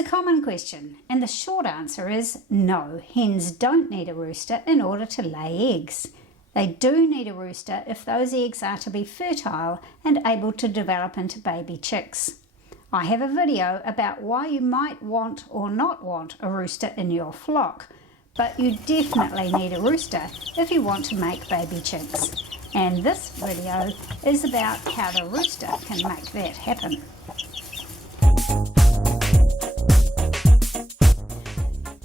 a common question, and the short answer is no, hens don't need a rooster in order to lay eggs. They do need a rooster if those eggs are to be fertile and able to develop into baby chicks. I have a video about why you might want or not want a rooster in your flock, but you definitely need a rooster if you want to make baby chicks. And this video is about how the rooster can make that happen.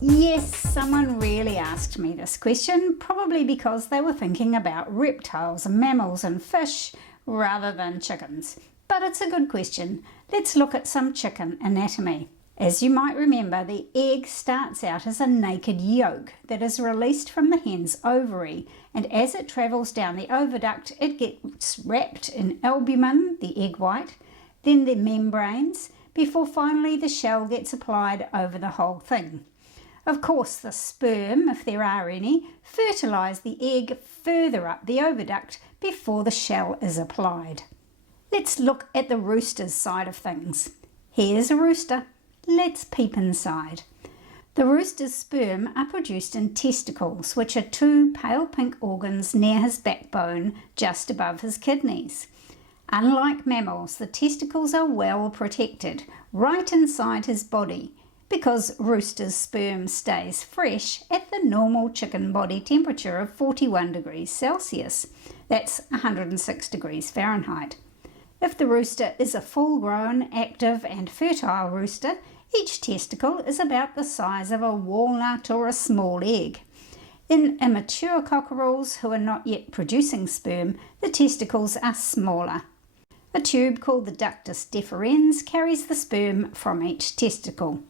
Yes, someone really asked me this question, probably because they were thinking about reptiles, mammals and fish rather than chickens. But it's a good question. Let's look at some chicken anatomy. As you might remember, the egg starts out as a naked yolk that is released from the hen's ovary, and as it travels down the oviduct, it gets wrapped in albumin, the egg white, then the membranes, before finally the shell gets applied over the whole thing. Of course, the sperm, if there are any, fertilise the egg further up the oviduct before the shell is applied. Let's look at the rooster's side of things. Here's a rooster. Let's peep inside. The rooster's sperm are produced in testicles, which are two pale pink organs near his backbone, just above his kidneys. Unlike mammals, the testicles are well protected, right inside his body, because rooster's sperm stays fresh at the normal chicken body temperature of 41 degrees Celsius. That's 106 degrees Fahrenheit. If the rooster is a full-grown, active and fertile rooster, each testicle is about the size of a walnut or a small egg. In immature cockerels who are not yet producing sperm, the testicles are smaller. A tube called the ductus deferens carries the sperm from each testicle.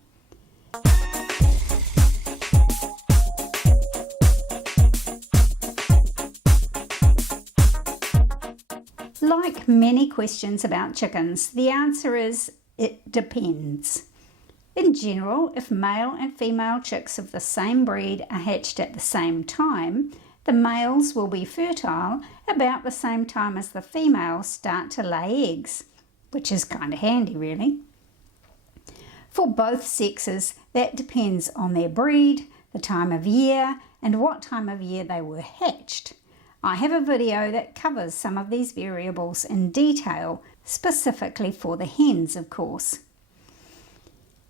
Like many questions about chickens, the answer is it depends. In general, if male and female chicks of the same breed are hatched at the same time, the males will be fertile about the same time as the females start to lay eggs, which is kind of handy really. For both sexes, that depends on their breed, the time of year, and what time of year they were hatched. I have a video that covers some of these variables in detail, specifically for the hens, of course.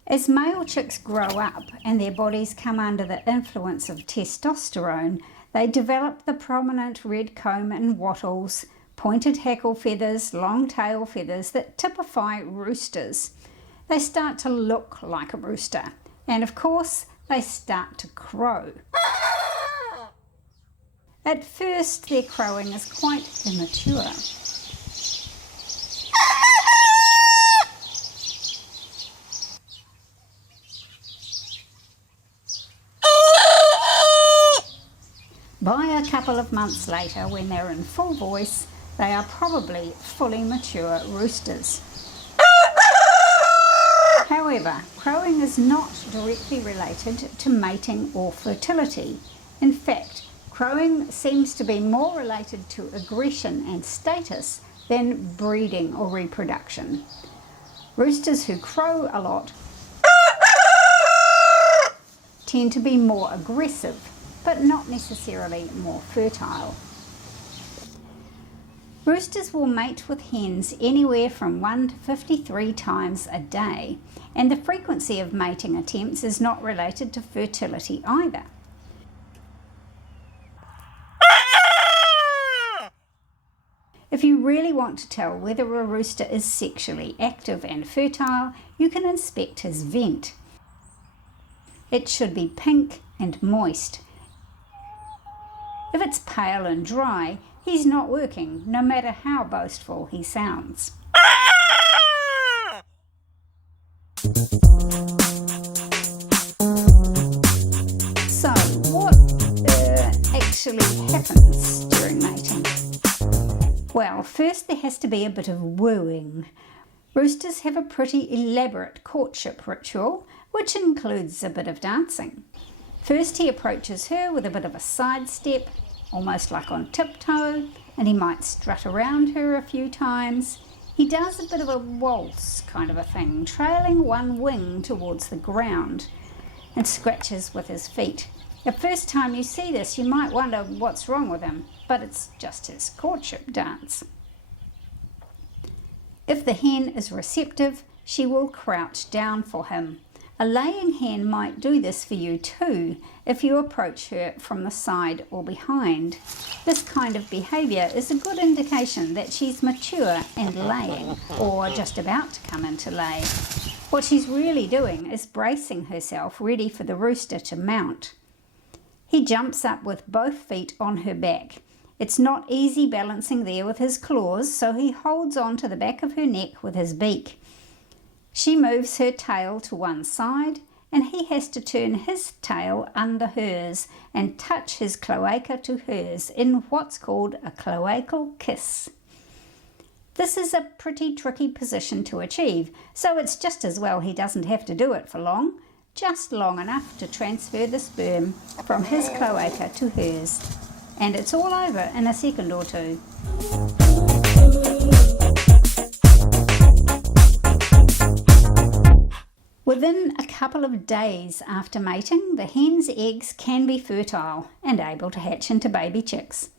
As male chicks grow up and their bodies come under the influence of testosterone, they develop the prominent red comb and wattles, pointed hackle feathers, long tail feathers that typify roosters. They start to look like a rooster, and of course they start to crow. At first, their crowing is quite immature. By a couple of months later, when they're in full voice, they are probably fully mature roosters. However, crowing is not directly related to mating or fertility. In fact, crowing seems to be more related to aggression and status than breeding or reproduction. Roosters who crow a lot tend to be more aggressive, but not necessarily more fertile. Roosters will mate with hens anywhere from 1 to 53 times a day, and the frequency of mating attempts is not related to fertility either. If you really want to tell whether a rooster is sexually active and fertile, you can inspect his vent. It should be pink and moist. If it's pale and dry, he's not working, no matter how boastful he sounds. So, what actually happens during mating? Well, first there has to be a bit of wooing. Roosters have a pretty elaborate courtship ritual, which includes a bit of dancing. First he approaches her with a bit of a sidestep, almost like on tiptoe, and he might strut around her a few times. He does a bit of a waltz kind of a thing, trailing one wing towards the ground and scratches with his feet. The first time you see this, you might wonder what's wrong with him, but it's just his courtship dance. If the hen is receptive, she will crouch down for him. A laying hen might do this for you too if you approach her from the side or behind. This kind of behaviour is a good indication that she's mature and laying, or just about to come into lay. What she's really doing is bracing herself ready for the rooster to mount. He jumps up with both feet on her back. It's not easy balancing there with his claws, so he holds on to the back of her neck with his beak. She moves her tail to one side, and he has to turn his tail under hers and touch his cloaca to hers in what's called a cloacal kiss. This is a pretty tricky position to achieve, so it's just as well he doesn't have to do it for long, just long enough to transfer the sperm from his cloaca to hers. And it's all over in a second or two. Within a couple of days after mating, the hen's eggs can be fertile and able to hatch into baby chicks.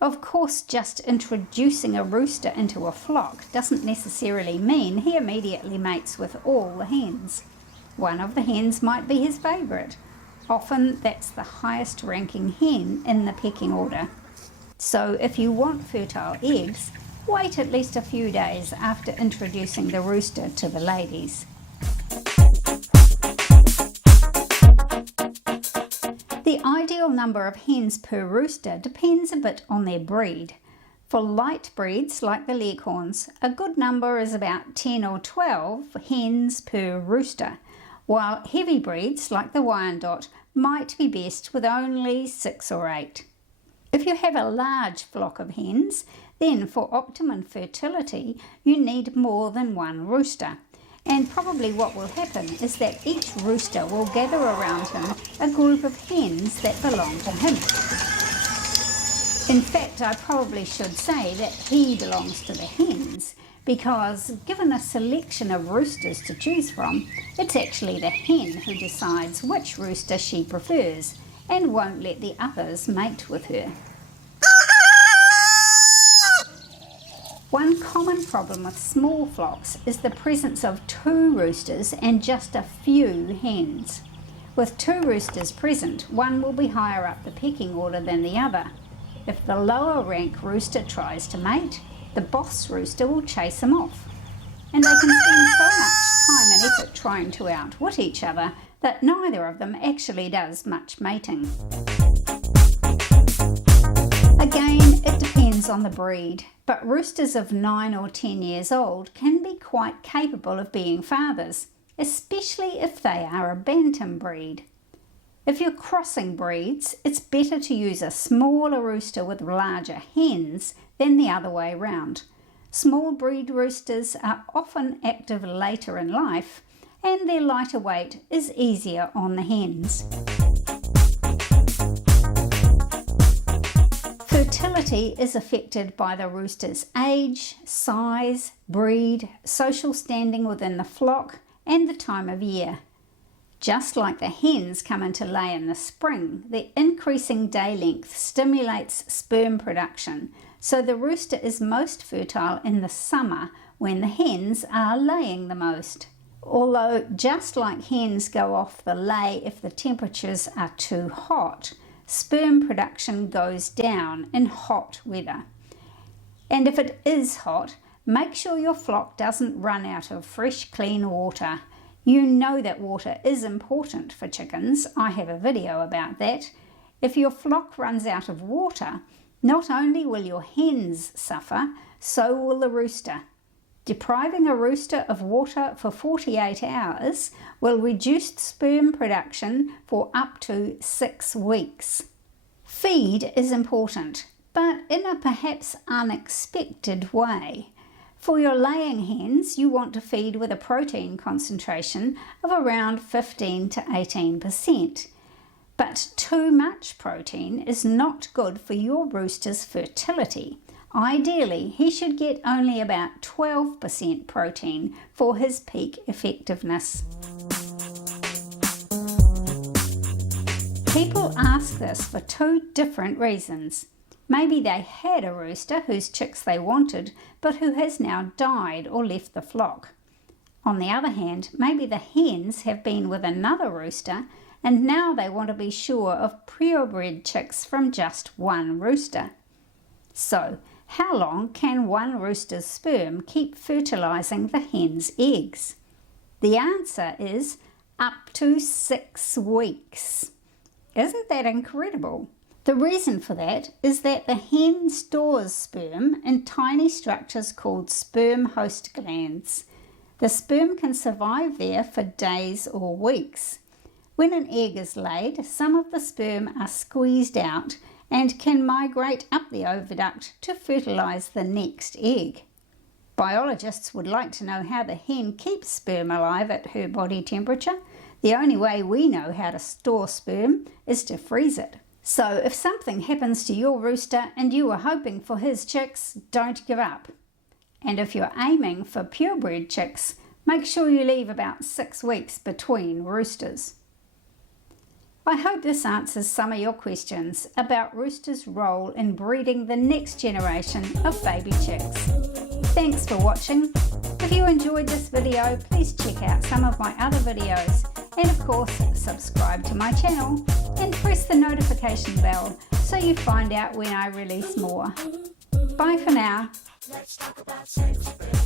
Of course, just introducing a rooster into a flock doesn't necessarily mean he immediately mates with all the hens. One of the hens might be his favourite. Often that's the highest ranking hen in the pecking order. So if you want fertile eggs, wait at least a few days after introducing the rooster to the ladies. The ideal number of hens per rooster depends a bit on their breed. For light breeds like the Leghorns, a good number is about 10 or 12 hens per rooster, while heavy breeds like the Wyandotte might be best with only 6 or 8. If you have a large flock of hens, then for optimum fertility you need more than one rooster. And probably what will happen is that each rooster will gather around him a group of hens that belong to him. In fact, I probably should say that he belongs to the hens, because given a selection of roosters to choose from, it's actually the hen who decides which rooster she prefers and won't let the others mate with her. One common problem with small flocks is the presence of 2 roosters and just a few hens. With 2 roosters present, one will be higher up the pecking order than the other. If the lower rank rooster tries to mate, the boss rooster will chase him off. And they can spend so much time and effort trying to outwit each other that neither of them actually does much mating. Again, it depends on the breed, but roosters of 9 or 10 years old can be quite capable of being fathers, especially if they are a bantam breed. If you're crossing breeds, it's better to use a smaller rooster with larger hens than the other way round. Small breed roosters are often active later in life, and their lighter weight is easier on the hens. Fertility is affected by the rooster's age, size, breed, social standing within the flock, and the time of year. Just like the hens come into lay in the spring, the increasing day length stimulates sperm production, so the rooster is most fertile in the summer when the hens are laying the most. Although just like hens go off the lay if the temperatures are too hot, sperm production goes down in hot weather. And if it is hot, make sure your flock doesn't run out of fresh, clean water. You know that water is important for chickens. I have a video about that. If your flock runs out of water, not only will your hens suffer, so will the rooster. Depriving a rooster of water for 48 hours will reduce sperm production for up to 6 weeks. Feed is important, but in a perhaps unexpected way. For your laying hens, you want to feed with a protein concentration of around 15 to 18%. But too much protein is not good for your rooster's fertility. Ideally, he should get only about 12% protein for his peak effectiveness. People ask this for two different reasons. Maybe they had a rooster whose chicks they wanted, but who has now died or left the flock. On the other hand, maybe the hens have been with another rooster and now they want to be sure of purebred chicks from just one rooster. So, how long can one rooster's sperm keep fertilizing the hen's eggs? The answer is up to 6 weeks. Isn't that incredible? The reason for that is that the hen stores sperm in tiny structures called sperm host glands. The sperm can survive there for days or weeks. When an egg is laid, some of the sperm are squeezed out and can migrate up the oviduct to fertilize the next egg. Biologists would like to know how the hen keeps sperm alive at her body temperature. The only way we know how to store sperm is to freeze it. So if something happens to your rooster and you are hoping for his chicks, don't give up. And if you're aiming for purebred chicks, make sure you leave about 6 weeks between roosters. I hope this answers some of your questions about roosters' role in breeding the next generation of baby chicks. Thanks for watching. If you enjoyed this video, please check out some of my other videos and of course subscribe to my channel and press the notification bell so you find out when I release more. Bye for now. Let's talk about safety.